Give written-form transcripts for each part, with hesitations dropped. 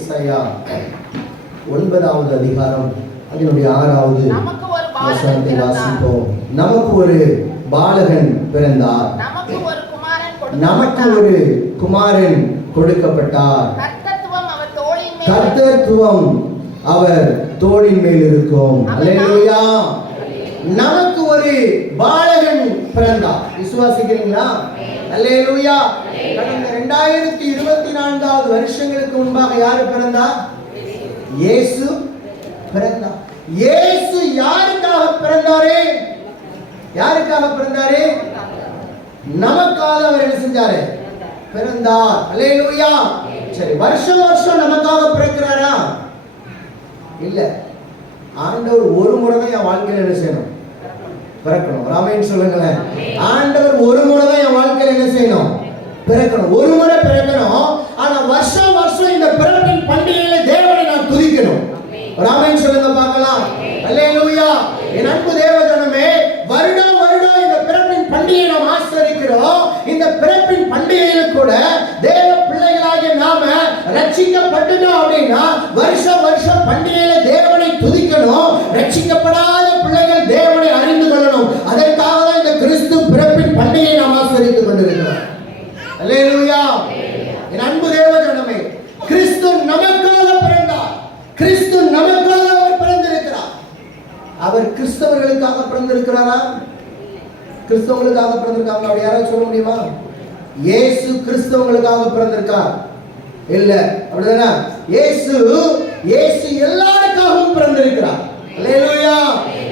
ஏசாயா 9வது அதிகாரம் அதனுடைய 6வது வசனத்தை வாசிப்போம். நமக்கு ஒரு பாலகன் பிறந்தார், நமக்கு ஒரு குமாரன் கொடுக்கப்பட்டார், கர்த்தத்துவம் அவர் தோளின் மேல் இருக்கும். அல்லேலூயா. நமக்கு ஒரு பாலகன் பிறந்தார். விசுவாசிக்கிறீங்களா? அல்லேலூயா. கடந்த 2024வது வருஷங்களுக்கு முன்பாக யாரு பிறந்தார்? இயேசு பிறந்தார். இயேசு யாருக்காக பிறந்தாரே? யாருக்காக பிறந்தாரே? நமக்காக அவர் என்ன செஞ்சாரு? பிறந்தார். அல்லேலூயா. சரி, வருஷம் வருஷம் நமக்காக பிறக்கிறாரா? இல்ல. ஆண்டவர் ஒரு முறை தான் என் வாழ்க்கையில என்ன செய்யணும்? பிறக்கணும். ராமேன் சொல்லுங்களேன். ஆண்டவர் ஒரு முறை தான் என் வாழ்க்கையில என்ன செய்யணும்? பிறக்கணும். ஒரு முறை பிறக்கணும். ஆனா வருஷம் வருஷம் இந்த பிறப்பின் பண்டிகையில தேவனை நான் துதிக்கணும். ராமேன் சொல்லுங்க பார்க்கலாம். அல்லேலூயா. என் அன்பு தேவஜனமே, வருடம் வருடம் இந்த பிறப்பின் பண்டிகையை நாம் ஆசரிக்கிறோம். இந்த பிறப்பின் பண்டிகையில கூட தேவ பிள்ளைகளாகிய நாம ரட்சிக்கப்பட்டுட்டோம் அப்படின்னா வருஷம் வருஷம் பண்டிகையில தேவனை துதிக்கணும். ரட்சிக்கப்படாத பிள்ளைகள் தேவனை அறிந்து கொள்ளணும். அதற்காக தான் இந்த கிறிஸ்து பிறப்பின் பண்டிகையை நாம் ஆசரித்துக் கொண்டிருக்கிறோம். அல்லேலூயா. என் அன்பு தேவஜனமே, கிறிஸ்து நமக்காக பிறந்தார். கிறிஸ்து நமக்காக அவர் பிறந்திருக்கிறார். அவர் கிறிஸ்தவர்களுக்காக பிறந்திருக்கிறாரா? கிறிஸ்தவங்களுக்காக பிறந்திருக்காங்க அப்படி யாராவது சொல்ல முடியுமா? இயேசு கிறிஸ்தவங்களுக்காக பிறந்திருக்கார் இல்ல, அப்படிதானே? இயேசு எல்லாருக்காகவும் பிறந்திருக்கிறார். அல்லேலூயா.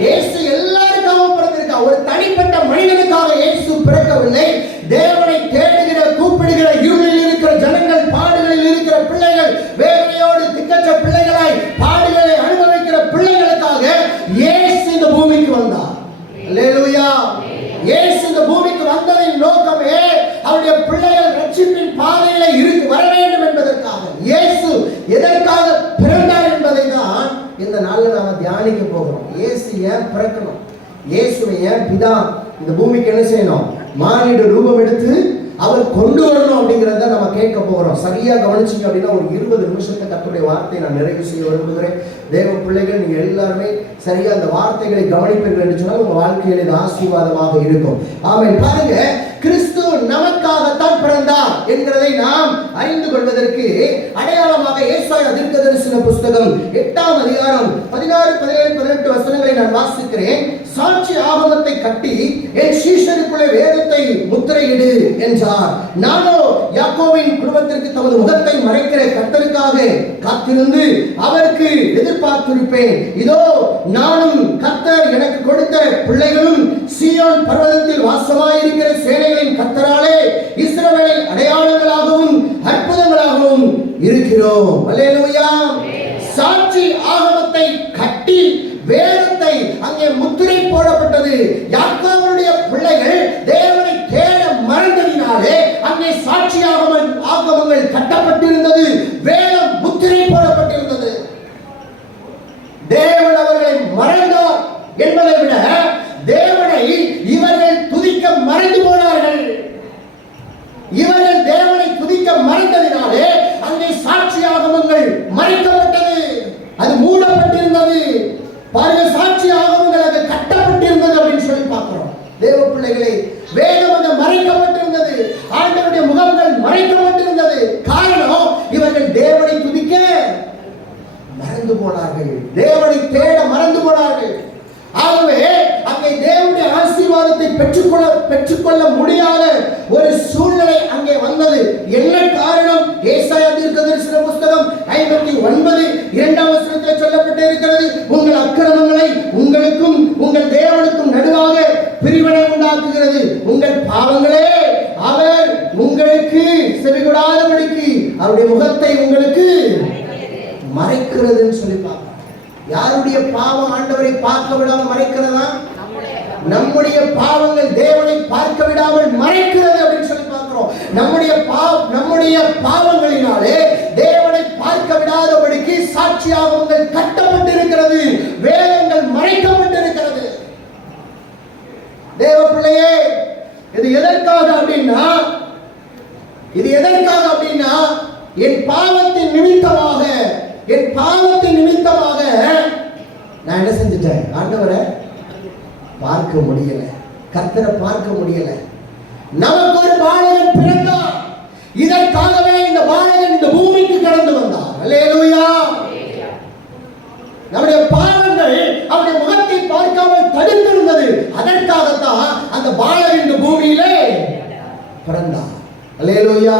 இயேசு எல்லாருக்காகவும் பிறந்திருக்கார். ஒரு தனிப்பட்ட மனிதனுக்காக இயேசு பிறக்கவில்லை. தேவனை தேடுகிற கூப்பிடுகிற இருளில் இருக்கிற ஜனங்கள், பாடுகளில் இருக்கிற பிள்ளைகள், வேதனையோடு திக்கற்ற பிள்ளைகளாய் பாடுகளை அனுபவிக்கிற பிள்ளைகளுக்காக இயேசு இந்த பூமிக்கு வந்தார். அல்லேலூயா. இயேசு இந்த பூமிக்கு வந்ததின் நோக்கமே அவருடைய பிள்ளைகள் ரட்சிப்பின் பாதையில வர வேண்டும் என்பதற்காக. இயேசு எதற்காக பிறந்தார் என்பதை தான் இந்த நாள்ல நாம தியானிக்க போகிறோம். இயேசு ஏன் பிறக்கணும்? இயேசுவை ஏன் பிதா இந்த பூமிக்கு என்ன செய்யணும்? மானிட ரூபம் எடுத்து அவர் கொண்டு வரணும் அப்படிங்கிறத நம்ம கேட்க போகிறோம். சரியா கவனிச்சிங்க அப்படின்னா ஒரு 20 நிமிஷத்தை கர்த்தருடைய வார்த்தையை நான் நிறைவு செய்ய விரும்புகிறேன். தேவ பிள்ளைகள், நீங்க எல்லாருமே சரியா அந்த வார்த்தைகளை கவனிப்பீர்கள் என்று சொன்னால் உங்க வாழ்க்கையில் இது ஆசீர்வாதமாக இருக்கும். ஆமென். பாருங்க, கிறிஸ்து நமக்காகத்தான் பிறந்தார் என்கிறதை நாம் அறிந்து கொள்வதற்கு அடையாளமாக ஏசாயா தீர்க்கதரிசன புஸ்தகம் 8ஆம் அதிகாரம் 16, 17, 18 வசனங்களை நான் வாசிக்கிறேன். சாட்சி ஆகமத்தை கட்டி என் சீஷருக்குள்ளே வேதத்தை முத்திரையிடு என்றார். நானோ யாக்கோபின் குடும்பத்திற்கு தமது முகத்தை மறைக்கிற கர்த்தருக்காக காத்திருந்து அவருக்கு எதிர்பார்த்திருப்பேன். இதோ நானும் கர்த்தர் எனக்கு கொடுத்த பிள்ளைகளும் சீயோன் பர்வதத்தில் வாசமாயிருக்கிற சேனைகளின் கர்த்தராலே இஸ்ரவேலில் அடையாளங்களாகவும் அற்புதங்களாகவும் இருக்கிறோம். அல்லேலூயா. சாட்சி ஆகமத்தை கட்டி வேதத்தை அங்கே முத்திரை போடப்பட்டது. யாக்கோபுடைய பிள்ளைகள் தேவனை தேட மறந்ததினாலே அங்கே சாட்சி ஆகமங்கள் கட்டப்பட்டிருந்தது. வேதம் முத்திரை போடப்பட்டிருந்தது. தேவன் அவர்களை மறந்தார் என்பதை விட தேவனை இவர்கள் துதிக்க மறந்து போனார்கள். இவர்கள் தேவனை துதிக்க மறந்ததினாலே அங்கே சாட்சி ஆகமங்கள் மறைக்கப்பட்டது. அது மூடப்பட்டிருந்தது. பாருங்க, சாட்சி ஆகமங்கள் அது கட்டப்பட்டிருந்தது அப்படின்னு சொல்லி பார்க்கிறோம். தேவ பிள்ளைகளை, வேதம் அது மறைக்கப்பட்டிருந்தது. ஆண்டவருடைய முகங்கள் மறைக்கப்பட்டிருந்தது. காரணம், இவர்கள் தேவனை துதிக்க மறந்து போனார்கள். தேவனை தேட மறந்து போனார்கள். ஆகவே அங்கே தேவனுடைய ஆசீர்வாதத்தை பெற்றுக்கொள்ள முடியாத ஒரு சூழ்நிலை அங்கே வந்தது. என்ன காரணம்? ஏசாயா தீர்க்கதரிசன புஸ்தகம் 59 2ஆம் வசனத்தில் சொல்லப்பட்டு இருக்கிறது. உங்கள் அக்கிரமங்களை உங்களுக்கும் உங்கள் தேவனுக்கும் நடுவாக பிரிவினை உண்டாக்குகிறது. உங்கள் பாவங்களே அவர் உங்களுக்கு செவிகொடாதபடிக்கு அவருடைய முகத்தை உங்களுக்கு மறைக்கிறதுன்னு சொல்லி பார்க்கிறோம். யாருடைய பாவம் ஆண்டவரை பார்க்க விடாமல் மறைக்கிறதா? நம்முடைய பாவங்கள் தேவனை பார்க்க விடாமல் மறைக்கிறது அப்படின்னு சொல்லி பார்க்கிறோம். நம்முடைய பாவங்களினாலே தேவனை பார்க்க விடாதபடிக்கு சாட்சியாகங்கள் கட்டப்பட்டிருக்கிறது. வேதங்கள் மறைக்கப்பட்டிருக்கிறது. தேவ பிள்ளையே, இது எதற்காக அப்படின்னா என் பாவத்தின் நிமித்தமாக நான் என்ன செஞ்சுட்டேன்? ஆண்டவரை பார்க்க முடியல, கர்த்தரை பார்க்க முடியல. நமக்கு ஒரு பாலகன் பிறந்தார். இதற்காகவே இந்த பாலகன் இந்த பூமிக்கு கடந்து வந்தார். அல்லேலூயா. நம்முடைய பாவங்கள் அவருடைய முகத்தை பார்க்காமல் தடுத்திருந்தது. அதற்காகத்தான் அந்த பாலகன் இந்த பூமியிலே பிறந்தார். அல்லேலூயா.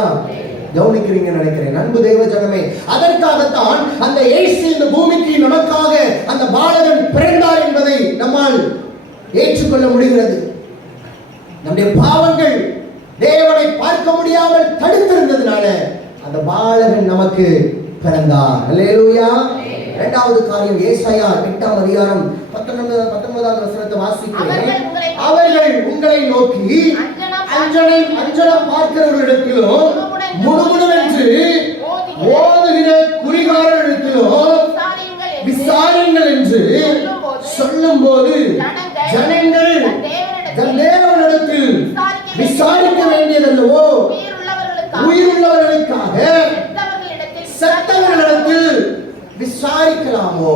கவனிக்கிறீங்க நினைக்கிறேன் அன்பு தேவ ஜனமே. அதற்காகத்தான் அந்த இயேசு இந்த பூமிக்கு நமக்காக அந்த பாலகன் பிறந்தார் என்பதை நம்மால் ஏற்றுக்கொள்ள முடிகிறது. நம்முடைய பாவங்கள் தேவனை பார்க்க முடியாமல் தடுத்திருந்ததுனால அந்த பாலகன் நமக்கு பிறந்தார். அல்லேலூயா. இரண்டாவது காரியம் ஏசாயா 8ஆம் அதிகாரம் 19வது வசனத்தை வாசிக்கிறேன். அவர்கள் உங்களை நோக்கி அஞ்சனம் பார்க்கிறவர்களிடத்திலும் முணுமுணுவென்று ஓதுகிற குறிகாரரிடத்திலும் விசாரியுங்கள் என்று சொல்லும் போது ஜனங்கள் தேவனிடத்தில் விசாரிக்க வேண்டியதல்லவோ, உயிருள்ளவர்களுக்காக செத்தவர்களிடத்தில் விசாரிக்கலாமோ?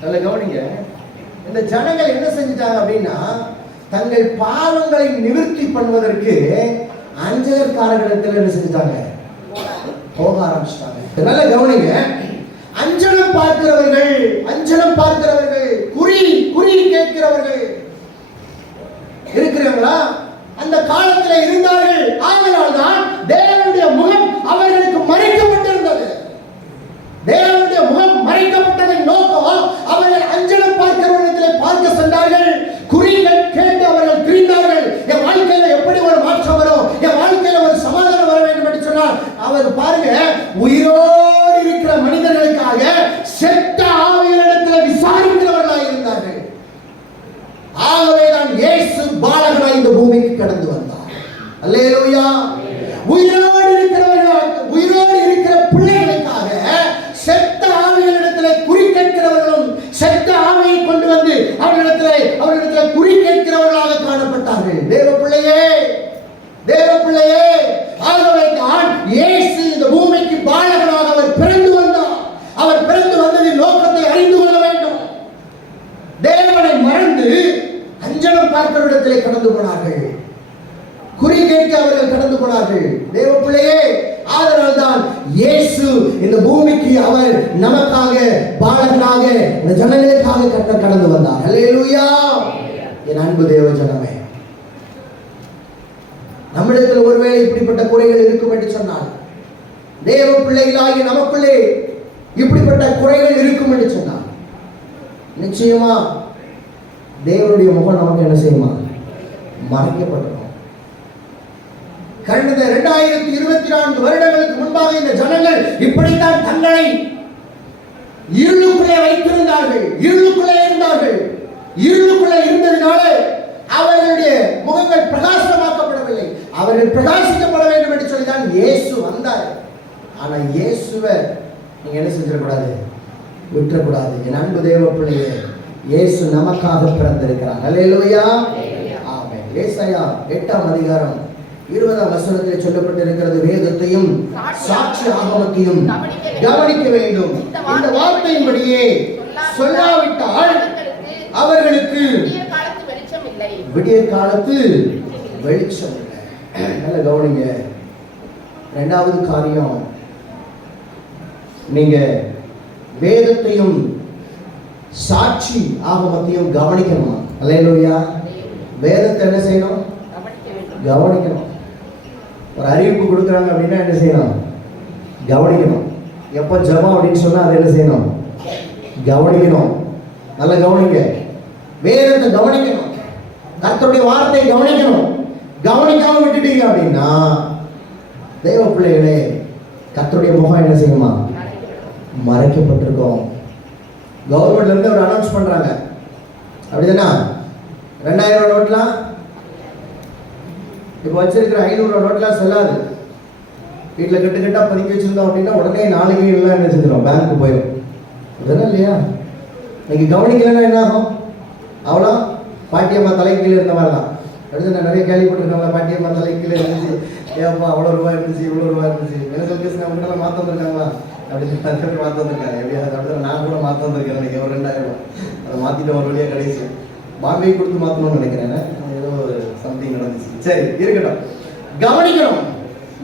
நல்ல கவனிங்க. இந்த ஜனங்கள் என்ன செஞ்சிட்டாங்க அப்படின்னா, தங்கள் பாவங்களை நிவர்த்தி பண்ணுவதற்கு அஞ்சலக்காரர்களிடத்தில் என்ன செஞ்சிட்டாங்க? போக ஆரம்பிச்சிட்டாங்க. நல்ல கவனிங்க. அஞ்சலம் பார்க்கிறவர்கள் குறி கேட்கிறவர்கள் இருக்கிறாங்களா? அந்த காலத்தில் இருந்தார்கள். ஆதலால் தான் தேவனுடைய முகம் அவர்களுக்கு மறைக்கப்பட்டிருந்தது. தேவனுடைய முகம் மறைக்கப்பட்டதன் நோக்கம், அவர்கள் அஞ்சலம் பார்க்கிறவர்களிடத்தில் பார்க்க சென்றார்கள். குறிகள் கேட்டு அவர்கள் திரிந்தார்கள். என் வாழ்க்கையில எப்படி ஒரு மாற்றம் வரும், என் வாழ்க்கையில ஒரு சமாதானம் வர வேண்டும் என்று சொன்னால், அவர் பாருங்க, உயிரோடு இருக்கிற மனிதர்களுக்காக செத்த ஆவிகளிடத்தில் விசாரிக்கிறவர்களாக இருந்தார்கள். ஆகவேதான் இயேசு பாலகனாய் இந்த பூமிக்கு கடந்து வந்தார். அல்லேலூயா. உயிரோடு இருக்கிற பிள்ளைகளுக்காக செத்த ஆவிகளிடத்தில் குறி கேட்கிறவர்களும் செத்த ஆவியை கொண்டு வந்து அவர்களிடத்தில் குறி கேட்கிறவர்களாக காணப்பட்டார்கள். தேவ பிள்ளையே, ஆகவே தான் இயேசு இந்த பூமிக்கு பாலகனாக அவர் பிறந்து வந்தார். அவர் பிறந்து வந்ததின் நோக்கத்தை அறிந்து கொள்ள வேண்டும். தேவனை மறந்து அஞ்சனம் பார்க்கிறவரிடத்திலே கடந்து போனார்கள். குறி கேட்க அவர்கள் கடந்து போனார்கள். தேவ பிள்ளையே, ஆதலால் தான் இயேசு இந்த பூமிக்கு அவர் நமக்காக பாலகனாக இந்த ஜனங்களுக்காக கடந்து வந்தார். அல்லேலூயா. என் அன்பு தேவ ஜனமே, நம்மிடத்தில் ஒருவேளை இப்படிப்பட்ட குறைகள் இருக்கும் என்று சொன்னால், தேவ பிள்ளைகளாகிய நமக்குள்ளே இப்படிப்பட்ட குறைகள் இருக்கும் என்று சொன்னால், நிச்சயமா தேவனுடைய முகம் நமக்கு என்ன செய்யுமா? மறைக்கப்பட்டிருக்கும். கடந்த 2024 வருடங்களுக்கு முன்பாக இந்த ஜனங்கள் இப்படித்தான் தங்களை இருளுக்குள்ளே வைத்திருந்தார்கள். இருளுக்குள்ளே இருந்ததினால அவர்களுடைய முகங்கள் பிரகாசமாக்கப்படவில்லை. அவர்கள் பிரகாசிக்கப்பட வேண்டும் என்று சொல்லிதான் இயேசு வந்தார். ஆனா இயேசுவை நீங்க என்ன செஞ்சிடக்கூடாது? விட்டுறக்கூடாது. என் அன்பு தேவ பிள்ளையே, இயேசு நமக்காக பிறந்திருக்கிறார். அல்லேலூயா. ஆமென். ஏசாயா 8ஆம் அதிகாரம் 20ஆம் வசனத்தில் சொல்லப்பட்டிருக்கிறது, வேதத்தையும் சாட்சி ஆகமத்தையும் கவனிக்க வேண்டும். இந்த வார்த்தையின்படியே சொல்லாவிட்டால் அவர்களுக்கு விடிய காலத்து வெளிச்சம் இல்லை. நல்ல கவனிங்க. இரண்டாவது காரியம், நீங்க வேதத்தையும் சாட்சி ஆகமத்தையும் கவனிக்கணும். அல்லேலூயா. வேதத்தை என்ன செய்யணும்? கவனிக்கணும். ஒரு அறிவிப்பு கொடுக்குறாங்க அப்படின்னா என்ன செய்யணும்? கவனிக்கணும். எப்போ ஜெபம் அப்படின்னு சொன்னா அதை என்ன செய்யணும்? கவனிக்கணும். நல்ல கவனிங்க. வேதத்தை கவனிக்கணும். கர்த்தருடைய வார்த்தையை கவனிக்கணும். கவனிக்காம விட்டுட்டீங்க அப்படின்னா தேவ பிள்ளைகளே, கர்த்தருடைய முகம் என்ன செய்யுமா? மறைக்கப்பட்டிருக்கும். கவர்மெண்ட்ல இருந்து ஒரு அனௌன்ஸ் பண்றாங்க, அப்படிதானா? 2000 நோட்லாம் இப்போ வச்சிருக்கிற 500 நோட்லாம் செல்லாது. வீட்டில் கெட்டா பதுக்கி வச்சிருந்தோம் அப்படின்னா உடனே நாளைக்கு எல்லாம் என்ன செஞ்சிடும்? பேங்க்கு போயிடும். அதுதான் இல்லையா? இன்னைக்கு கவனிக்கலன்னா என்ன ஆகும்? அவ்வளோ பாட்டியம்மா தலைக்கீழ இருந்த மாதிரி தான். அடுத்து நான் நிறைய கேள்விப்பட்டிருக்காங்களா, பாட்டியை பார்த்தாலே கீழே இருந்துச்சு, ஏப்பா அவ்வளோ ரூபாய் இருந்துச்சு இவ்வளோ ரூபாய் இருந்துச்சு, என்ன சொல்லி பேசுனா அவங்ககிட்ட மாற்ற வந்திருக்காங்களா அப்படின்னு நிறைய பேர் மாற்ற வந்திருக்காங்க. எப்படியாவது அடுத்த நான் கூட மாற்ற வந்திருக்கேன் நினைக்கிறேன். ஒரு 2000 ரூபாய் அதை மாற்றிட்டு ஒரு வழியாக கடைசி பாம்பே கொடுத்து மாற்றணும்னு நினைக்கிறேன். ஏதோ ஒரு சம்திங் நடந்துச்சு. சரி இருக்கட்டும், கவனிக்கணும்,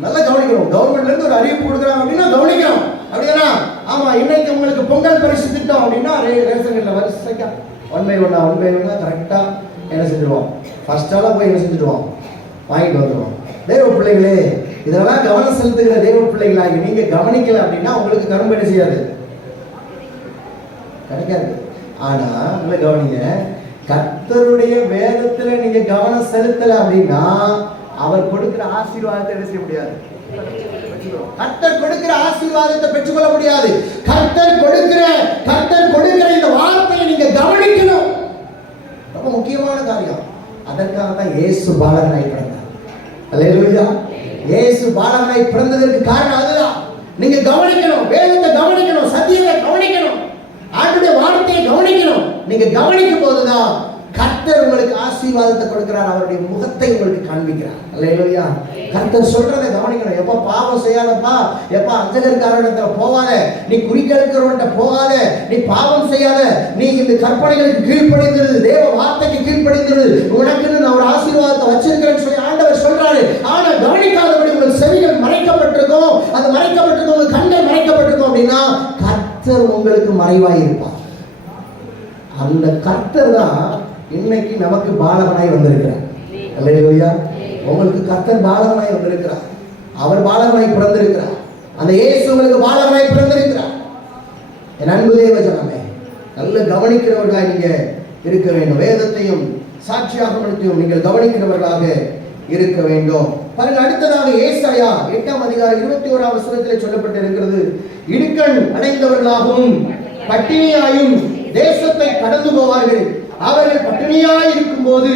நல்லா கவனிக்கணும். கவர்மெண்ட்ல இருந்து ஒரு அறிவிப்பு கொடுக்குறாங்க அப்படின்னா கவனிக்கணும், அப்படின்னா ஆமா இன்னைக்கு உங்களுக்கு பொங்கல் பரிசு திட்டம் அப்படின்னா ரேஷன் கடையில் வரிசைக்கா 1 by 1 கரெக்டா என்ன செஞ்சிருவோம், ஃபர்ஸ்ட் ஆளா போய் என்ன செஞ்சிருவோம், வாங்கிட்டு வந்துடுவோம். தேவ பிள்ளைகளே, இதெல்லாம் கவனம் செலுத்துகிற தேவ பிள்ளைகளாகி நீங்க கவனிக்கல அப்படின்னா உங்களுக்கு கரும்பு என்ன செய்யாது, கிடைக்காது. ஆனா நல்ல கவனிங்க, கர்த்தருடைய வேதத்துல நீங்க கவனம் செலுத்தல அப்படின்னா அவர் கொடுக்கிற ஆசீர்வாதத்தை என்ன செய்ய முடியாது, கர்த்தர் கொடுக்கிற ஆசீர்வாதத்தை பெற்றுக்கொள்ள முடியாது. கர்த்தர் கொடுக்கிற இந்த வார்த்தையை நீங்க கவனிக்கணும், ரொம்ப முக்கியமான காரியம். அதற்காக தான் இயேசு பாலகனாய் பிறந்தார். அல்லேலூயா. இயேசு பாலகனாய் பிறந்ததற்கு காரணம் அதுதான். நீங்க கவனிக்கணும், வேதத்தை கவனிக்கணும், சத்தியத்தை கவனிக்கணும், ஆண்டுடைய வார்த்தையை கவனிக்கணும். நீங்க கவனிக்கும் போதுதான் கர்த்தர் உங்களுக்கு ஆசீர்வாதத்தை கொடுக்கிறார், அவருடைய முகத்தை உங்களுக்கு காண்பிக்கிறார். அல்லேலூயா. கர்த்தர் சொல்றதை கவனிக்கணும். எப்ப பாவம் செய்யாதப்பா, எப்ப அஞ்சகர்காரனிடத்துல போகாத, நீ குறிக்கெடுக்கிறவன்ட்ட போகாத, நீ பாவம் செய்யாத, நீ இந்த கற்பனைகளுக்கு கீழ்ப்படிந்தது, தேவ வார்த்தைக்கு கீழ்ப்படிந்தது, உனக்குன்னு நான் ஒரு ஆசீர்வாதத்தை வச்சிருக்கிறேன்னு சொல்லி ஆண்டவர் சொல்றாரு. ஆனா கவனிக்காதபடி உங்கள் செவிகள் மறைக்கப்பட்டிருக்கும், அது மறைக்கப்பட்டிருக்கும், உங்கள் கண்கள் மறைக்கப்பட்டிருக்கும் அப்படின்னா கர்த்தர் உங்களுக்கு மறைவாய் இருப்பார். அந்த கர்த்தர் தான் இன்னைக்கு நமக்கு பாலகனாய் வந்திருக்கிறார். அல்லேலூயா. உங்களுக்கு கர்த்தர் பாலகனாய் வந்திருக்கிறார், அவர் பாலகனாய் பிறந்திருக்கிறார். அந்த இயேசு உங்களுக்கு பாலகனாய் பிறந்திருக்கிறார். என் அன்பு தேவ ஜனமே, நல்ல கவனிக்கிறவர்களாக நீங்க இருக்க வேண்டும். வேதத்தையும் சாட்சியாகமத்தையும் நீங்கள் கவனிக்கிறவர்களாக இருக்க வேண்டும். பாருங்க, அடுத்ததாக ஏசாயா 8ஆம் அதிகாரம் 21ஆம் வசனத்திலே சொல்லப்பட்டு இருக்கிறது, இடுக்கண் அடைந்தவர்களாகவும் பட்டினியாயும் தேசத்தை கடந்து போவார்கள். அவர்கள் பட்டினியாய் இருக்கும் போது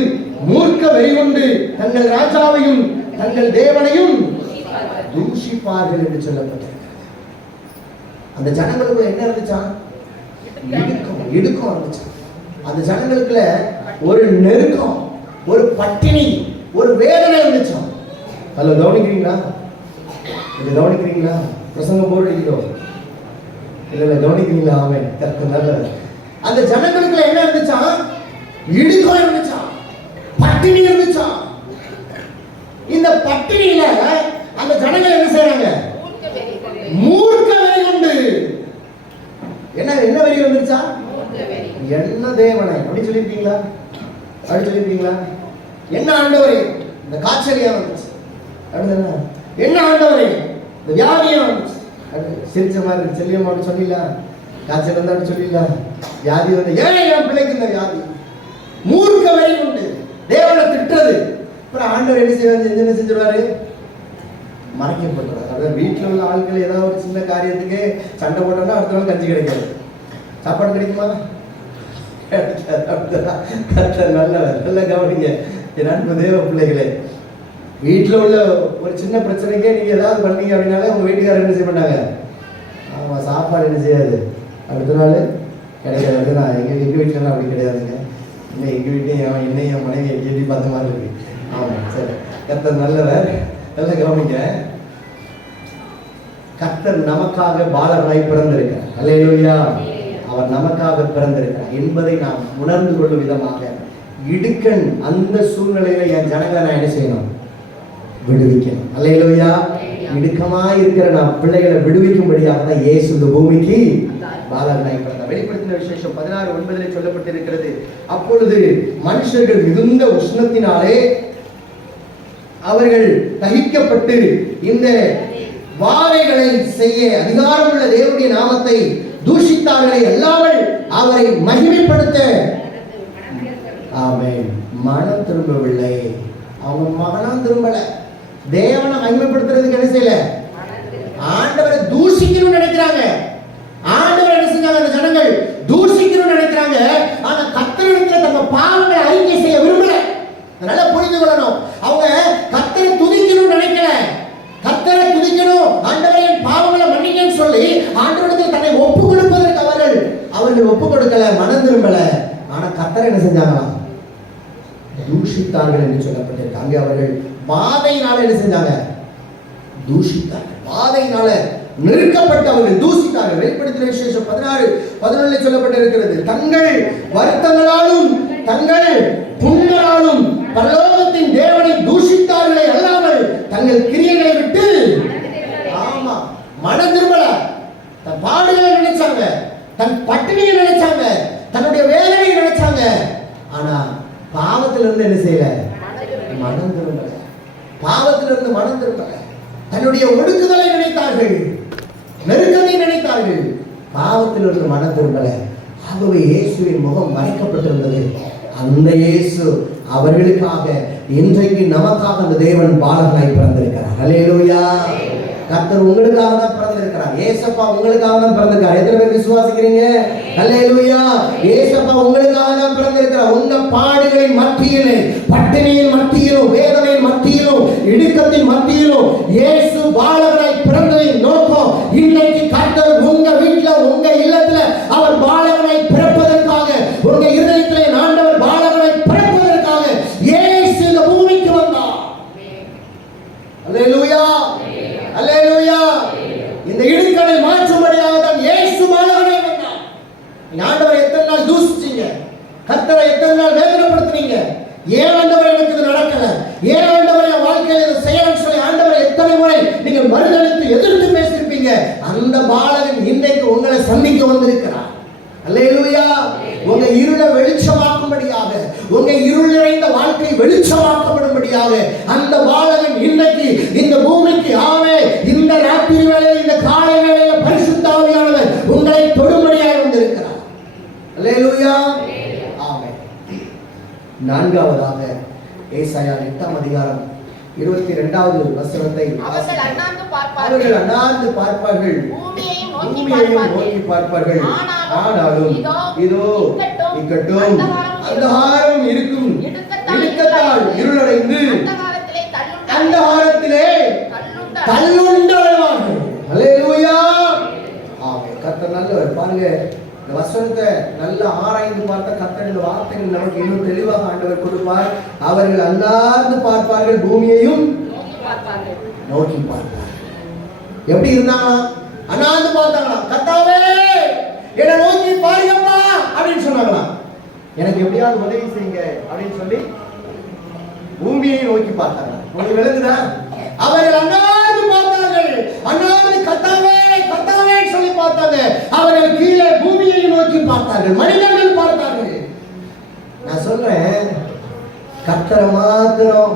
மூர்க்க வெறிகொண்டு தங்கள் ராஜாவையும் தங்கள் தேவனையும் தூஷிப்பார்கள் என்று சொல்லப்பட்டிருக்கிறது. அந்த ஜனங்களுக்குள்ள என்ன இருந்துச்சா, இடுக்கம் இருந்துச்சு. அந்த ஜனங்களுக்குள்ள ஒரு நெருக்கம், ஒரு பட்டினி, ஒரு வேதனை இருந்துச்சு. அதுல கவனிக்கிறீங்களா, இது கவனிக்கிறீங்களா? பிரசங்கம் போர் அடிக்கிறோம் இல்ல, கவனிக்கிறீங்களா? அவன் நல்ல அந்த ஜனங்களுக்குள்ள என்ன இருந்துச்சா, இடுக்கம் இருந்துச்சா, பட்டினி இருந்துச்சா. இந்த பட்டினியில அந்த ஜனங்கள் என்ன செய்றாங்க, மூர்க்க வெறி கொண்டு. என்ன வெறி வந்துச்சா, என்ன தேவனை அப்படி சொல்லிருக்கீங்களா, அப்படி சொல்லிருக்கீங்களா? என்ன ஆண்டவரே இந்த காய்ச்சலியா வந்துச்சு, அப்படின்னா என்ன ஆண்டவரே இந்த வியாதியா வந்துச்சு, சிரிச்ச மாதிரி செல்லியம்மா சொல்லிடலாம், காய்ச்சல் வந்தான்னு சொல்லிடலாம், வியாதி வந்து ஏன் என் பிள்ளைக்கு இந்த வியாதி, மூர்க்க வெறி உண்டு, தேவனை திட்டுறது. அப்புறம் ஆண்டவர் என்ன செஞ்சிருவாரு, மறைக்கப்பட்டுறாரு. அதாவது வீட்டில் உள்ள ஆட்கள் ஏதாவது ஒரு சின்ன காரியத்துக்கு சண்டை போட்டோம்னா அடுத்த நாள் கஞ்சி கிடைக்காது, சாப்பாடு கிடைக்குமா? நல்ல கவனிங்க என் அன்பு தேவ பிள்ளைகளே. வீட்டில் உள்ள ஒரு சின்ன பிரச்சனைக்கே நீங்க ஏதாவது பண்ணீங்க அப்படின்னாலே உங்க வீட்டுக்காரர் என்ன செய்ய மாட்டாங்க, ஆமா சாப்பாடு என்ன செய்யாது, அடுத்த நாள் கிடைக்காது. நான் எங்கள் வீட்டிலலாம் அப்படி கிடையாதுங்க. இல்லை எங்கள் வீட்டையும் என்னையும் என் மனைவி எட்டி பார்த்த மாதிரி இருக்கு. ஆமாம் சரி, கர்த்தர் நல்லவர். நல்ல கவனிங்க, கர்த்தர் நமக்காக பாலகனாய் பிறந்திருக்கிறார். அல்லேலூயா. அவர் நமக்காக பிறந்திருக்கிறார் என்பதை நாம் உணர்ந்து கொள்ளும் விதமாக இடுக்கண் அந்த சூழ்நிலையில என் ஜனங்களை நான் என்ன செய்யணும், விடுவிக்கணும். அல்லேலூயா. இடுக்கமாய் இருக்கிற நாம் பிள்ளைகளை விடுவிக்கும்படியாக தான் இயேசு இந்த பூமிக்கு பாலகனாய் பிறந்தார். வெளிப்படுத்தின விசேஷம் 16:9 சொல்லப்பட்டிருக்கிறது, அப்பொழுது மனுஷர்கள் மிகுந்த உஷ்ணத்தினாலே அவர்கள் தகிக்கப்பட்டு இந்த வாதைகளை செய்ய அதிகாரமுள்ள தேவனுடைய நாமத்தை தூஷித்தார்களே அல்லாமல் அவரை மகிமைப்படுத்த ஆமென் மனம் திரும்பவில்லை. அவங்க மனம் திரும்பல. தேவனை மகிமைப்படுத்துறதுக்கு என்ன செய்யல, ஆண்டவரை தூஷிக்கணும்னு நினைக்கிறாங்க. ஆண்டவர் என்ன செஞ்சாங்க, அந்த ஜனங்கள் தூஷிக்கணும்னு நினைக்கிறாங்க. ஆனா கர்த்தரிடத்துல தங்க பாவங்களை அறிக்கை செய்ய விரும்பல. அதனால புரிந்து கொள்ளணும், அவங்க கர்த்தரை துதிக்கணும்னு நினைக்கல. கர்த்தரை துதிக்கணும், ஆண்டவரே என் பாவங்களை மன்னிக்கன்னு சொல்லி ஆண்டவரிடத்தில் தன்னை ஒப்பு கொடுப்பதற்கு அவர்கள் ஒப்பு கொடுக்கல, மனம் திரும்பல. ஆனா கர்த்தரை என்ன செஞ்சாங்க, தூஷித்தார்கள் என்று சொல்லப்பட்டது. அங்கே அவர்கள் வாதையினால என்ன செஞ்சாங்க? தூஷித்தார்கள். வாதையினால நெருக்கப்பட்டவர்கள் தூசித்தார்கள். வெளிப்படுத்தின விசேஷம் 16:11 சொல்லப்பட்டிருக்கிறது. தங்கள் வருத்தங்களாலும் தங்கள் புண்களாலும் பரலோகத்தின் தேவனை தூஷித்தார்களே அல்லாமல் தங்கள் கிரியைகளை விட்டு ஆமா மனம் திரும்பல. தன் பாடுகளை நினைச்சாங்க, தன் பட்டினியை நினைச்சாங்க, தன்னுடைய வேதனையை நினைச்சாங்க. ஆனா பாவத்திலிருந்து என்ன செய்யல? மனம் திரும்பல. பாவத்திலிருந்து மனம் திரும்பல. தன்னுடைய ஒடுக்குதலை நினைத்தார்கள், நெருக்கத்தை நினைத்தார்கள், பாவத்திலிருந்து மனம் திரும்பல. ஆகவே இயேசுவின் முகம் மறைக்கப்பட்டிருந்தது. அந்த இயேசு அவர்களுக்காக இன்றைக்கு நமக்காக அந்த தேவன் பாலகனாய் பிறந்திருக்கிறார். அல்லேலூயா. கர்த்தர் உங்களுக்காக தான் பிறந்திருக்கிறார். ஏசப்பா உங்களுக்காக தான் பிறந்திருக்கிறார். எத்தனை பேர் விசுவாசிக்கிறீங்க? அல்லேலூயா. ஏசப்பா உங்களுக்காக தான் பிறந்திருக்கிறார். உங்க பாடுகளின் மத்தியிலே, பட்டினியின் மத்தியிலும், வேதனையின் மத்தியிலும், இடுக்கத்தின் மத்தியிலும் இயேசு பாலகனாய் பிறந்ததின் நோக்கம் இன்னைக்கு கர்த்தர் உங்க வீட்டுல, உங்க இல்லத்துல அவர் பாலகனாய் பிறப்பதற்காக, உங்க இருதயத்திலே ஆண்டவர் பாலகனாய் பிறப்பதற்காக இயேசு இந்த பூமிக்கு வந்தார். அல்லேலூயா. அல்லேலூயா. இந்த இடுக்கணை மாற்றும்படியாக தான் இயேசு பாலகனாய் வந்தார். நீங்க ஆண்டவரை எத்தனை நாள் தூஷிச்சீங்க? கர்த்தரை எத்தனை நாள் வேதனைப்படுத்துனீங்க? ஏன் ஆண்டவரே எனக்கு இது நடக்கல? ஏன் ஆண்டவரே என் வாழ்க்கையில் இதை செய்யணும்னு சொல்லி ஆண்டவரை எத்தனை முறை நீங்க மறுதலித்து எதிர்த்து பேசியிருப்பீங்க. அந்த பாலகன் இன்றைக்கு உங்களை சந்திக்க வந்திருக்கிறார். அல்லேலூயா. உங்க இருளை வெளிச்சமாக்கும்படியாக, உங்க இருள் நிறைந்த வாழ்க்கை வெளிச்சமாக்கப்படும்படியாக அந்த பாலகன் இன்னைக்கு இந்த பூமிக்கு ஆவே இந்த ராத்திரி வேளையில், இந்த காலை வேளையில் பரிசுத்த ஆவியானவர் உங்களை தொடும்படியாக வந்திருக்கிறார். அல்லேலூயா. ஆமென். நான்காவதாக ஏசாயா 8:22 வசனத்தை அவர்கள் அண்ணாந்து பார்ப்பார்கள், பூமியையும் நோக்கி பார்ப்பார்கள். ஆனாலும் இதோ இக்கட்டும் அந்தகாரம் இருக்கும், இடுக்கத்தால் இருளடைந்து அந்தகாரத்திலே தள்ளுண்டவர்கள். அல்லேலூயா. ஆமென். கர்த்தர் நல்லவர். பாருங்க, இந்த வசனத்தை நல்லா ஆராய்ந்து பார்த்த கர்த்தரின் வார்த்தைகள் நமக்கு இன்னும் தெளிவாக ஆண்டவர் கொடுப்பார். அவர்கள் அண்ணாந்து பார்ப்பார்கள், பூமியையும் நோக்கி பார்ப்பார்கள். எப்படி இருந்தாங்க? அண்ணாந்து பார்த்தாங்களாம். கர்த்தாவே என்னை நோக்கி பாருங்கப்பா அப்படின்னு சொன்னாங்களாம். எனக்கு எப்படியாவது உதவி செய்யுங்க அப்படின்னு சொல்லி பூமியை நோக்கி பார்த்தாங்க. உங்களுக்கு விளங்குதா? அவர்கள் அண்ணாந்து பார்த்தார்கள், அண்ணாந்து கர்த்தாவே கர்த்தாவே சொல்லி பார்த்தாங்க. அவர்கள் கீழே பூமியை நோக்கி பார்த்தார்கள், மனிதர்கள் பார்த்தார்கள். நான் சொல்றேன், கர்த்தரை மாத்திரம்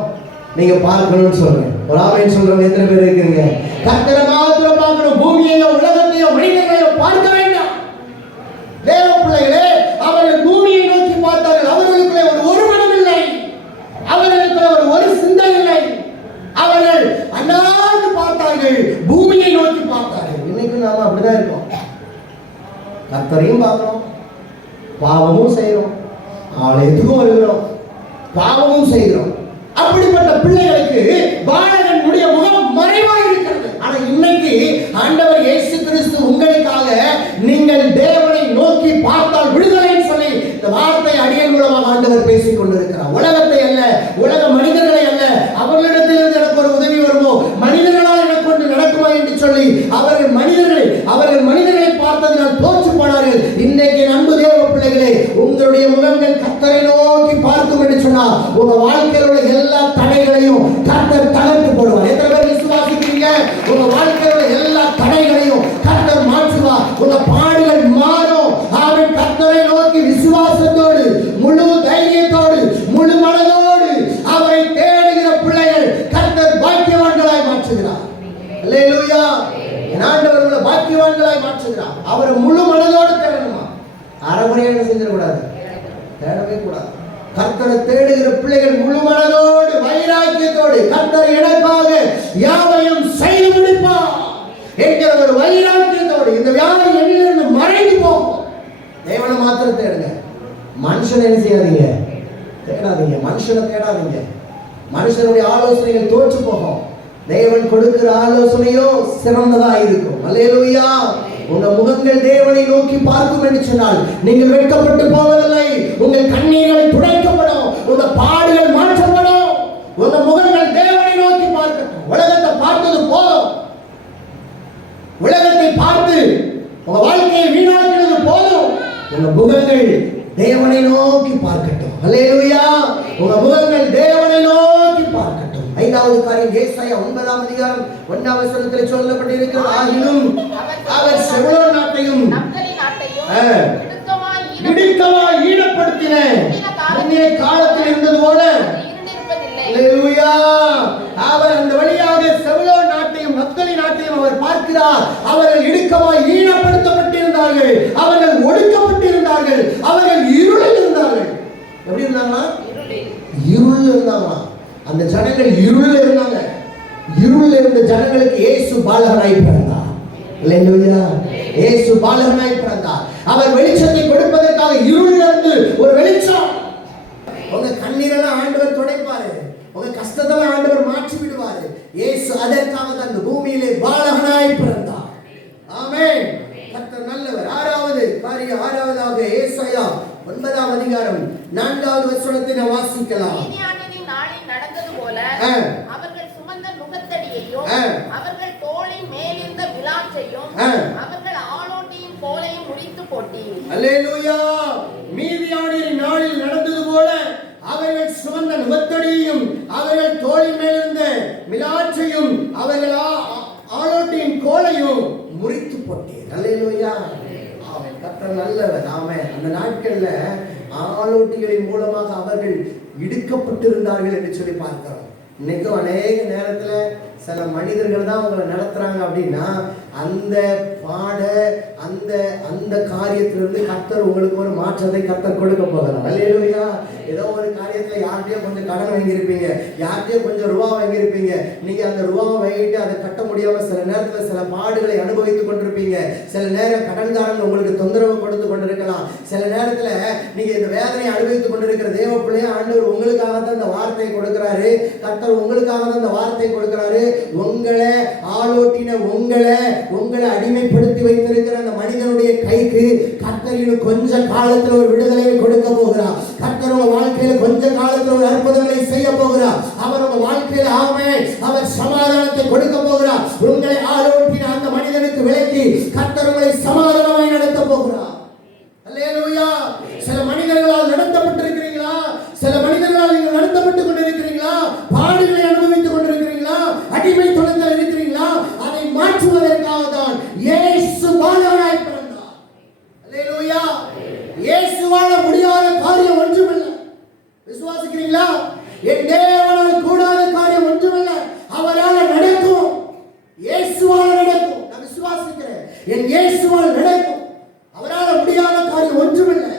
நீங்க பார்க்கணும்னு சொல்றேன். ஒரு ஆமென் சொல்றவங்க எத்தனை பேர் இருக்கீங்க? கர்த்தரை மாத்திரம் பார்க்கணும். பூமியையோ உலகத்தையோ மனிதர்களையோ பார்க்க வேண்டாம். தேவ பிள்ளைகளே, அவர்கள் பூமியை நோக்கி பார்த்தார்கள். அவர்களுக்குள்ளே ஒரு மனம் இல்லை, அவர்களுக்குள்ளே ஒரு சிந்தை இல்லை. அவர்கள் அண்ணாந்து பார்த்தார்கள், பூமியை நோக்கி பார்த்தார்கள். இன்னைக்கு நாம அப்படிதான் இருக்கோம். கர்த்தரையும் பார்க்கிறோம், பாவமும் செய்கிறோம், ஆலயத்துக்கும் வருகிறோம், பாவமும் செய்கிறோம். அப்படிப்பட்ட பிள்ளைகளுக்கு பாலகனுடைய முகம் மறைவாக இருக்கிறது. ஆனா இன்னைக்கு ஆண்டவர் இயேசு கிறிஸ்து உங்களுக்காக நீங்கள் தேவனை நோக்கி பார்த்தால் விடுதலைன்னு சொல்லி இந்த வார்த்தை அடியன் மூலமாக ஆண்டவர் பேசிக் கொண்டிருக்கிறார். உலகத்தை அல்ல, உலக மனிதர்களை அல்ல, அவர்களிடத்திலிருந்து எனக்கு ஒரு உதவி வருமோ, மனிதர்களால் எனக்கு ஒன்று நடக்குமா என்று சொல்லி அவர்கள் மனிதர்களை பார்த்ததினால் தோற்று போனார்கள். இன்னைக்கு அன்பு தேவ பிள்ளைகளே, உங்களுடைய முகங்கள் கர்த்தரை நோக்கி பார்க்கும் என்று சொன்னால் உங்க வாழ்க்கையில் உள்ள எல்லா தடைகளையும் கர்த்தர் தகர்த்து போடுவார். எத்தனை பேர் விசுவாசிக்கிறீங்க? உங்க வாழ்க்கையில் உள்ள எல்லா தடைகளையும் கர்த்தர் மாற்றுவார். உங்க பாடுகள் மாறும். அவன் கர்த்தரை நோக்கி விசுவாசத்தோடு, முழு தைரியத்தோடு, முழு மனதோடு அவரை தேடுகிற பிள்ளைகள் கர்த்தர் பாக்கியவான்களாய் மாற்றுகிறார். அல்லேலூயா. ஆண்டவர் உங்களை பாக்கியவான்களாய் மாற்றுகிறார். அவரை முழு மனதோடு தேடணுமா? அரைமுறையாக செஞ்சிடக்கூடாது, தேடவே கூடாது. கர்த்தரை தேடுகிற பிள்ளைகள் முழு மனதோடு, வைராக்கியத்தோடு, கர்த்தர் எனக்காக யாவையும் செய்து முடிப்பார் என்கிற ஒரு வைராக்கியத்தோடு இந்த வியாதி என்னிலிருந்து மறைந்து போகும். தேவனை மாத்திரம் தேடுங்க. மனுஷனை என்ன செய்யாதீங்க, தேடாதீங்க. மனுஷனை தேடாதீங்க. மனுஷனுடைய ஆலோசனைகள் தோற்று போகும். தேவன் கொடுக்கிற ஆலோசனையோ சிறந்ததா இருக்கும். அல்லேலூயா. உங்க முகங்கள் தேவனை நோக்கி பார்க்கும் என்று சொன்னால் நீங்கள் வெட்கப்பட்டு போவதில்லை. உங்கள் கண்ணீர்கள் துடைக்கப்படும், உங்க பாடுகள் மாற்றப்படும். உங்க முகங்கள் தேவனை நோக்கி பார்க்கட்டும். உலகத்தை பார்த்தது போதும். உலகத்தை பார்த்து உங்க வாழ்க்கையை வீணாக்கினது போதும். உங்க முகங்கள் தேவனை நோக்கி பார்க்கட்டும். அல்லேலூயா. உங்க முகங்கள் தேவனை நோக்கி பார்க்கட்டும். ஐந்தாவது காரியம் ஏசாயா 9ஆம் அதிகாரம் 1ஆம் வசனத்தில் சொல்லப்பட்டிருக்கிறது. ஆகிலும் அவர் செபுலோன் நாட்டையும் இடுக்கமாய் ஈடுபடுத்தின முன்னைய காலத்தில் இருந்தது போல அல்லேலூயா. அவர் அந்த வழியாக செபுலோன் நாட்டையும் நப்தலி நாட்டையும் அவர் பார்க்கிறார். அவர்கள் இடுக்கமாய் ஈடுபடுத்தப்பட்டிருந்தார்கள். அவர்கள் ஒடுக்கப்பட்டிருந்தார்கள். அவர்கள் இருளில் இருந்தார்கள். எப்படி இருந்தாங்களா? இருளில் இருந்தாங்களா? அந்த ஜனங்கள் இருளில் இருந்தாங்க. இருளில் இருந்த ஜனங்களுக்கு இயேசு பாலகனாய் பிறந்தார். அல்லேலூயா. இயேசு பாலகனாய் பிறந்தார். அவர் வெளிச்சத்தை கொடுப்பதற்காக இருளில் இருந்து ஒரு வெளிச்சம். உங்க கண்ணீரெல்லாம் ஆண்டவர் துடைப்பாரு. உங்க கஷ்டத்தெல்லாம் ஆண்டவர் மாற்றி விடுவாரு. இயேசு அதற்காக தான் இந்த பூமியிலே பாலகனாய் பிறந்தார். ஆமென். கர்த்தர் நல்லவர். ஆறாவதாக ஏசாயா 9ஆம் அதிகாரம் 4வது வசனத்தை நாம் வாசிக்கலாம். மீதியானின் நாளில் நடந்தது போல அவர்கள் சுமந்த நுகத்தடியையும் அவர்கள் தோளின் மேலிருந்த விலாச்சையும் அவர்கள் ஆளோட்டியின் கோலையும் முடித்து போட்டீர். அல்லேலூயா. மீதியானின் நாளில் நடந்தது போல அவர்கள் சுமந்த நுகத்தடியையும் அவர்கள் தோளின் மேலிருந்த விலாச்சையும் அவர்கள் ஆளோட்டியின் கோலையும் முறித்து போட்டீர். அல்லேலூயா. ஆமென். கர்த்தர் நல்லவர். ஆமென். அந்த நாட்கள்ல ஆளோட்டிகளின் மூலமாக அவர்கள் இடுக்கப்பட்டிருந்தார்கள் என்று சொல்லி பார்க்கிறோம். இன்னைக்கும் அநேக நேரத்துல சில மனிதர்கள் தான் உங்களை நடத்துறாங்க அப்படின்னா அந்த பாட அந்த அந்த காரியத்திலிருந்து கர்த்தர் உங்களுக்கு ஒரு மாற்றத்தை கர்த்தர் கொடுக்க போகிறார். அல்லேலூயா. ஏதோ ஒரு காரியத்துல யார்கிட்டயோ கொஞ்சம் கடன் வாங்கியிருப்பீங்க, யார்கிட்டயோ கொஞ்சம் ரூபா வாங்கியிருப்பீங்க. நீங்க அந்த ரூபாவை வாங்கிட்டு அதை கட்ட முடியாம சில நேரத்துல சில பாடுகளை அனுபவித்துக் கொண்டிருப்பீங்க. சில நேரம் கடன்காரன் உங்களுக்கு தொந்தரவு கொடுத்து கொண்டிருக்கலாம். சில நேரத்துல நீங்க இந்த வேதனையை அனுபவித்துக் கொண்டிருக்கிற தேவ பிள்ளைய ஆண்டவர் உங்களுக்காக தான் இந்த வார்த்தை கொடுக்கிறாரு. கர்த்தர் உங்களுக்காக தான் இந்த வார்த்தை கொடுக்கிறாரு. உங்களை ஆளோட்டின உங்களை அடிமைப்படுத்தி வைத்திருக்கிற அந்த மனிதனுடைய கைக்கு கர்த்தர் இன்னும் கொஞ்ச காலத்துல ஒரு விடுதலையை கொடுக்க போகிறார். கர்த்தர் உங்க வாழ்க்கையில கொஞ்ச காலத்துல ஒரு அற்புதங்களை செய்ய போகிறார். அவர் உங்க வாழ்க்கையில அவர் சமாதானத்தை கொடுக்க போகிறார். உங்களை ஆளோட்டின அந்த மனிதனுக்கு விலக்கி கர்த்தர் உங்களை சமாதானமாய் நடத்த போகிறார். அல்லேலூயா. சில மனிதர்களால் நடத்தப்பட்டிருக்கிறீங்களா? சில மனிதர்களால் நீங்கள் நடத்தப்பட்டுக் கொண்டிருக்கிறீங்களா? பாடுகளை அனுபவித்துக் கொண்டிருக்கிறீங்களா? அடிமை தொழில் இருக்கிறீங்களா? அதை மாற்றுவதற்காக தான் இயேசு பாலகனாய் பிறந்தார். அல்லேலூயா. இயேசுவால முடியாத காரியம் ஒன்றுமில்லை. விசுவாசிக்கிறீங்களா? என் தேவனால் கூடாத காரியம் ஒன்றுமில்லை. அவரால் நடக்கும். இயேசுவால நடக்கும். நான் விசுவாசிக்கிறேன். என் இயேசுவால் நடக்கும். அவரால் முடியாத காரியம் ஒன்றுமில்லை.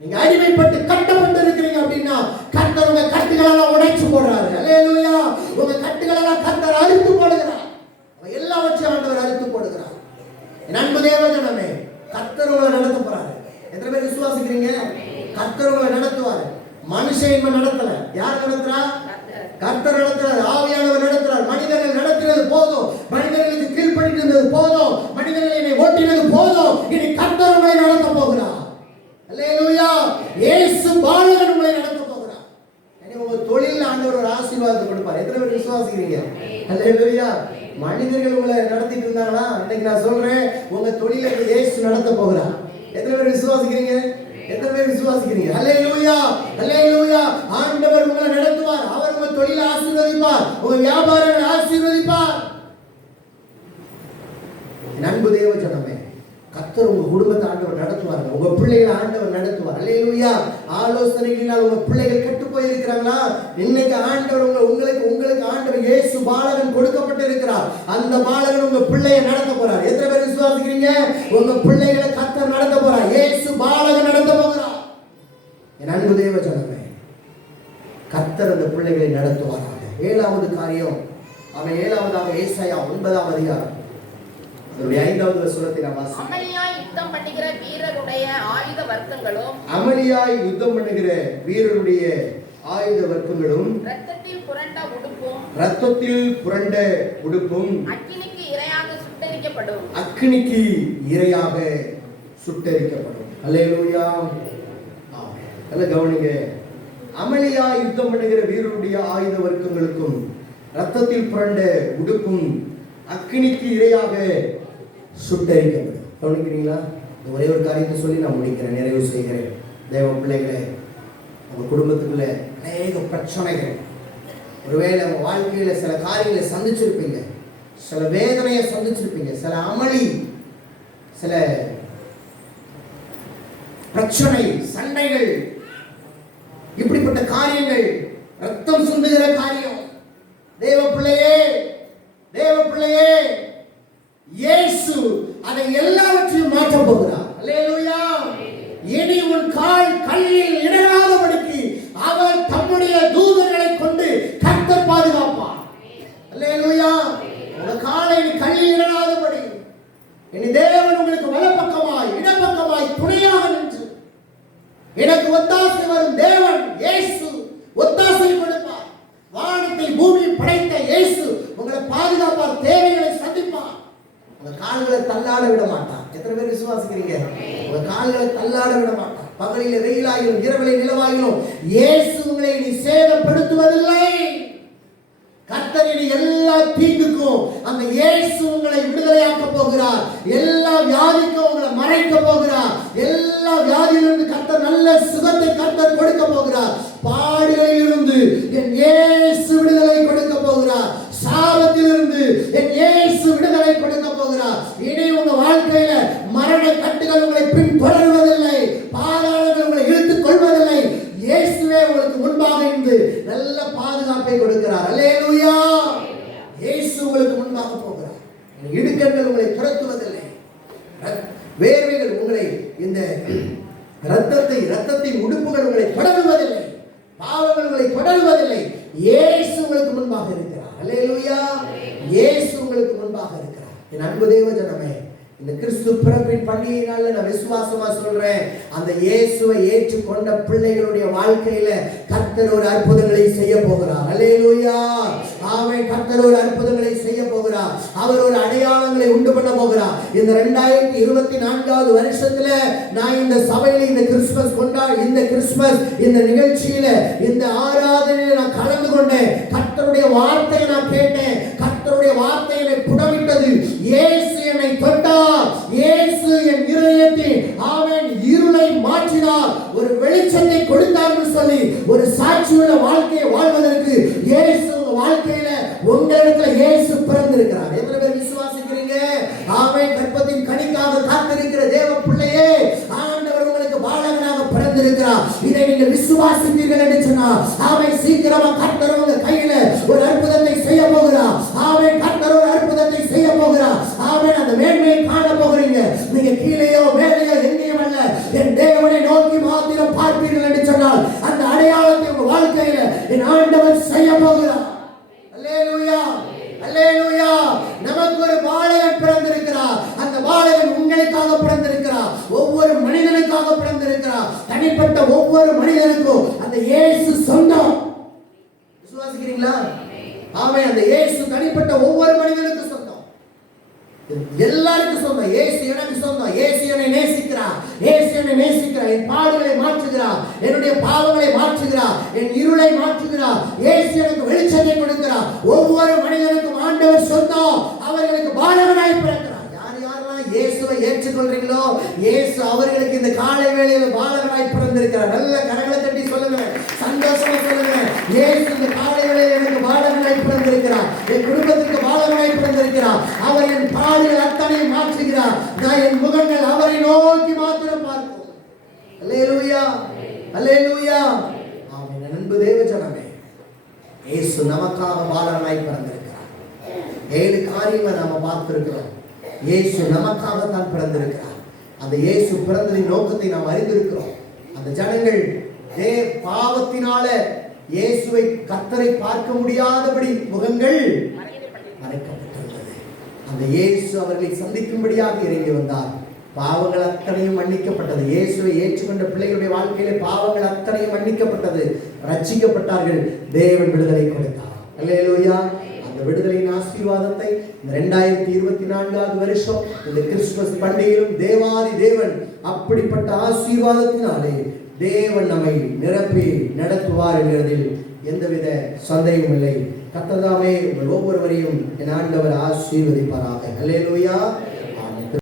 நீங்க அடிமைப்பட்டு கட்டப்பட்டு இருக்கிறீங்க அப்படின்னா கர்த்தர் உங்க கட்டுகளெல்லாம் உடைச்சு போடுறாரு. அல்லேலூயா. உங்க கட்டுகளெல்லாம் கர்த்தர் அறுத்து போடுகிறார். எல்லாவற்றையும் ஆண்டவர் அறுத்து போடுகிறார். என் அன்பு தேவஜனமே, கர்த்தர் உங்களை நடத்த போறாரு. எத்தனை பேர் விசுவாசிக்கிறீங்க? கர்த்தர் உங்களை நடத்துவாரு. மனுஷன் நடத்தல. யார் நடத்துறா? கர்த்தர் நடத்துறாரு. ஆவியானவர் நடத்துறார். மனிதர்கள் நடத்தினது போதும். மனிதர்களுக்கு கீழ்ப்படிந்து இருந்தது போதும். மனிதர்கள் என்னை ஓட்டினது போதும். இனி கர்த்தர் உங்களை நடத்த போகிறார். அல்லேலூயா. இயேசு பாலகன் உங்களை நடத்த போகிறார். உங்க தொழில் ஆண்டவர் ஒரு ஆசீர்வாதத்தை கொடுப்பார். எத்தனை பேர் விசுவாசிக்கிறீங்க? அல்லேலூயா. மனிதர்கள் உங்களை நடத்திட்டு இருந்தாங்களா? இன்னைக்கு நான் சொல்றேன், உங்க தொழிலை இயேசு நடத்த போகிறார். எத்தனை பேர் விசுவாசிக்கிறீங்க? எத்தனை பேர் விசுவாசிக்கிறீங்க? அல்லேலூயா. அல்லேலூயா. ஆண்டவர் உங்களை நடத்துவார். அவர் உங்க தொழிலை ஆசீர்வதிப்பார். உங்க வியாபாரங்களை ஆசீர்வதிப்பார். அன்பு தேவ ஜனமே, கர்த்தர் உங்க குடும்பத்தை ஆண்டவர் நடத்துவார். உங்க பிள்ளைகளை ஆண்டவர் நடத்துவார். அல்லேலூயா. ஆலோசனைகளினால் உங்க பிள்ளைகள் கெட்டு போயிருக்கிறாங்களா? இன்னைக்கு ஆண்டவர் உங்களுக்கு ஆண்டவர் இயேசு பாலகன் கொடுக்கப்பட்டிருக்கிறார். அந்த பாலகன் உங்க பிள்ளையை நடத்த போறார். எத்தனை பேர் விசுவாசிக்கிறீங்க? உங்க பிள்ளைகளை கர்த்தர் நடத்த போறார். இயேசு பாலகன் நடத்த போகிறார். என் அன்பு தேவ ஜனமே, கர்த்தர் அந்த பிள்ளைகளை நடத்துவாராக. ஏழாவது காரியம், அவன் ஏழாவதாக ஏசாயா 9ஆம் அதிகாரம் 5வது வசனத்தை நாம் வாசிப்போம். அமளியாய் யுத்தம் பண்ணுகிற வீரருடைய ஆயுத வர்க்கங்களும் அமளியாய் யுத்தம் பண்ணுகிற வீரருடைய ஆயுத வர்க்கங்களும் இரத்தத்தில் புரண்ட உடுப்பும் அக்கினிக்கு இரையாக சுட்டெரிக்கப்படும். அக்கினிக்கு இரையாக சுட்டெரிக்கப்படும். அல்லேலூயா. ஆமென். நல்ல கவனிங்க. அமளியா யுத்தம் பண்ணுகிற வீரருடைய ஆயுத வர்க்கங்களுக்கும் ரத்தத்தில் புரண்ட உடுப்பும் அக்கினிக்கு இரையாக சுட்டரிக்கப்படும். கவனிக்கிறீங்களா? ஒரே ஒரு காரியத்தை சொல்லி நான் முடிக்கிறேன், நிறைவு செய்கிறேன். தேவ பிள்ளைகளே, உங்க குடும்பத்துக்குள்ள அநேக பிரச்சனைகள், ஒருவேளை உங்க வாழ்க்கையில சில காரியங்களை சந்திச்சிருப்பீங்க, சில வேதனையை சந்திச்சிருப்பீங்க, சில அமளி, சில பிரச்சனை, சண்டைகள், இப்படிப்பட்ட காரியங்கள், ரத்தம் சிந்துகிற காரியம். தேவ பிள்ளையே, தேவ பிள்ளையே, இயேசு அதை எல்லாவற்றையும் மாற்ற போகிறார். அல்லேலூயா. இனி உன் கால் கல்லில் இடராதபடிக்கு அவர் தம்முடைய தூதர்களை கொண்டு கர்த்தர் பாதுகாப்பார். அல்லேலூயா. உங்க காலை கல்லில் இடராதபடி இனி தேவன் உங்களுக்கு வலப்பக்கமாய் இடப்பக்கமாய் துணையாக நின்று எனக்கு ஒத்தாசை வரும் தேவன் இயேசு ஒத்தாசை கொடுப்பார். வானத்தை பூமி படைத்த இயேசு உங்களை பாதுகாப்பார், தேவைகளை சந்திப்பார். உங்க கால்களை தள்ளாட விட மாட்டார். எத்தனை பேர் விசுவாசிக்கிறீங்க? உங்க கால்களை தள்ளாட விட மாட்டார். பகலிலே வெயிலாயிலும் இரவிலே நிலவாயிலும் இயேசு உங்களை நீ சேதப்படுத்துவதில்லை. கர்த்தரின் எல்லா தீங்குக்கும் அந்த இயேசு உங்களை விடுதலையாக்க போகிறார். எல்லா வியாதிக்கும் உங்களை மறைக்க போகிறார். எல்லா வியாதியிலிருந்து கர்த்தர் நல்ல சுகத்தை கர்த்தர் கொடுக்க போகிறார். பாடுகளிலிருந்து என் இயேசு விடுதலை கொடுக்க போகிறார். சாபத்திலிருந்து என் இயேசு விடுதலை கொடுக்க போகிறார். இனி உங்க வாழ்க்கையில மரண கட்டுகள் உங்களை பின்தொடர்வதில்லை, பாதாளங்கள் உங்களை இழுத்துக் கொள்வதில்லை. இயேசுவே உங்களுக்கு முன்பாக இருந்து நல்ல பாதுகாப்பை கொடுக்கிறார். அல்லேலூயா. இயேசு உங்களுக்கு முன்பாக போகிறார். இடுக்கண்கள் உங்களை துரத்துவதில்லை, வேர்வைகள் உங்களை இந்த ரத்தத்தின் உடுப்புகள் உங்களை தொடருவதில்லை, பாவங்கள் உங்களை தொடருவதில்லை. இயேசு உங்களுக்கு முன்பாக இருக்கிறார். அல்லேலூயா. இயேசு உங்களுக்கு முன்பாக இருக்கிறார். என் அன்பு தேவ ஜனமே, இந்த கிறிஸ்து பிறப்பின் பண்டிகை நாள்ல நான் விசுவாசமா சொல்றேன், அந்த இயேசுவை ஏற்றுக்கொண்ட பிள்ளைகளுடைய வாழ்க்கையில கர்த்தர் ஒரு அற்புதங்களை செய்ய போகிறார். அல்லேலூயா. ஆமென். கர்த்தர் ஒரு அற்புதங்களை செய்ய போகிறார். அவர் ஒரு அடையாளங்களை உண்டு பண்ண போகிறார். இந்த 2024வது வருஷத்துல நான் இந்த சபையில இந்த கிறிஸ்துமஸ் இந்த நிகழ்ச்சியில இந்த ஆராதனையில நான் கலந்து கொண்டேன். கர்த்தருடைய வார்த்தையை நான் கேட்டேன். கர்த்தருடைய வார்த்தையை புடமிட்டது. இயேசு என்னை தொட்டார். இயேசு என் இதயத்தில் அவன் இருளை மாற்றினார், ஒரு வெளிச்சத்தை கொடுத்தார் என்று சொல்லி ஒரு சாட்சியுள்ள வாழ்க்கையை வாழ்வதற்கு இயேசு வாழ்க்கையில உங்களிடத்துல இயேசு பிறந்திருக்கிறார். எத்தனை பேர் விசுவாசிக்கிறீங்க? ஆமென். கற்பத்தின் கனிக்காக காத்திருக்கிற தேவ பிள்ளையே, ஆண்டவர் உங்களுக்கு பாலகனாக பிறந்திருக்கிறார். இதை நீங்கள் விசுவாசித்தீர்கள் என்று சொன்னால் ஆமென், சீக்கிரமா கர்த்தர் உங்க கையில ஒரு அற்புதத்தை செய்ய போகிறார். ஆமென். கர்த்தர் ஒரு அற்புதத்தை செய்ய போகிறார். ஆமென். அந்த மேன்மையை காண போகிறீங்க. நீங்க கீழேயோ மேலேயோ எங்கேயும் அல்ல, என் தேவனை நோக்கி மாத்திரம் பார்ப்பீர்கள் என்று சொன்னால் அந்த அடையாளத்தை உங்க வாழ்க்கையில என் ஆண்டவர் செய்ய போகிறார். அல்லேலூயா. அல்லேலூயா. நமக்கு ஒரு பாலகன் பிறந்திருக்கிறார். அந்த பாலகன் உங்களுக்காக பிறந்திருக்கிறார். ஒவ்வொரு மனிதனுக்காக பிறந்திருக்கிறார். தனிப்பட்ட ஒவ்வொரு மனிதனுக்கும் அந்த இயேசு சொந்தம். விசுவாசிக்கிறீங்களா? ஆமென். அந்த இயேசு தனிப்பட்ட ஒவ்வொரு மனிதனுக்கும் சொந்தம், எல்லாருக்கும் சொந்தம். இயேசு எனக்கு சொந்தம். இயேசு என்னை நேசிக்கிறார். இயேசு என்னை நேசிக்கிறார். என் பாடுகளை மாற்றுகிறார், என்னுடைய பாவங்களை மாற்றுகிறார், என் இருளை மாற்றுகிறார். இயேசு எனக்கு வெளிச்சத்தை கொடுக்கிறார். ஒவ்வொரு மனிதனுக்கும் ஆண்டவர் சொந்தம். அவர்களுக்கு பாலகனாய் பிறக்கிறார். யாரெல்லாம் இயேசுவை ஏற்றுக்கொள்றீங்களோ இயேசு அவர்களுக்கு இந்த காலை வேளையில பாலகனாய் பிறந்திருக்கிறார். நல்ல கரங்களை தட்டி சொல்லுங்க, சந்தோஷமா சொல்லுங்க. இயேசு இந்த காலை வேளையில எனக்கு பாலகனாய் பிறந்திருக்கிறார். என் குடும்பத்துக்கு பாலகனாய் பிறந்திருக்கிறார். அவர் என் பாடுகள் அத்தனையும் மாற்றுகிறார். நான் என் முகங்கள் அவரை நோக்கி மாத்திரம் பார்ப்போம். அல்லேலூயா. அல்லேலூயா. ஆமென். அன்பு தேவ ஜனமே, இயேசு நமக்காக பாலகனாய் பிறந்திருக்கிறார். 7 காரியங்களை நாம பார்த்திருக்கிறோம். இயேசு நமக்காக தான் பிறந்திருக்கிறார். அந்த இயேசு பிறந்ததின் நோக்கத்தை நாம் அறிந்திருக்கிறோம். அந்த ஜனங்கள் பாவத்தினால இயேசுவை கர்த்தரை பார்க்க முடியாதபடி முகங்கள் மறைக்கப்பட்டிருந்தது. அந்த இயேசு அவர்களை சந்திக்கும்படியாக இறங்கி வந்தார். பாவங்கள் அத்தனையும் மன்னிக்கப்பட்டது. இயேசுவை ஏற்றுக்கொண்ட பிள்ளைகளுடைய வாழ்க்கையிலே பாவங்கள் அத்தனையும் மன்னிக்கப்பட்டது. ரட்சிக்கப்பட்டார்கள். தேவன் விடுதலை கொடுத்தார். அல்லேலூயா. அந்த விடுதலையின் ஆசீர்வாதத்தை இந்த 2024வது வருஷம் இந்த கிறிஸ்துமஸ் பண்டிகையிலும் தேவாதி தேவன் அப்படிப்பட்ட ஆசீர்வாதத்தினாலே தேவன் நம்மை நிரப்பி நடத்துவார் என்கிறதில் எந்தவித சந்தேகமும் இல்லை. கர்த்தர் தாமே உங்கள் ஒவ்வொருவரையும் என் ஆண்டவர் ஆசீர்வதிப்பாராக. அல்லேலூயா.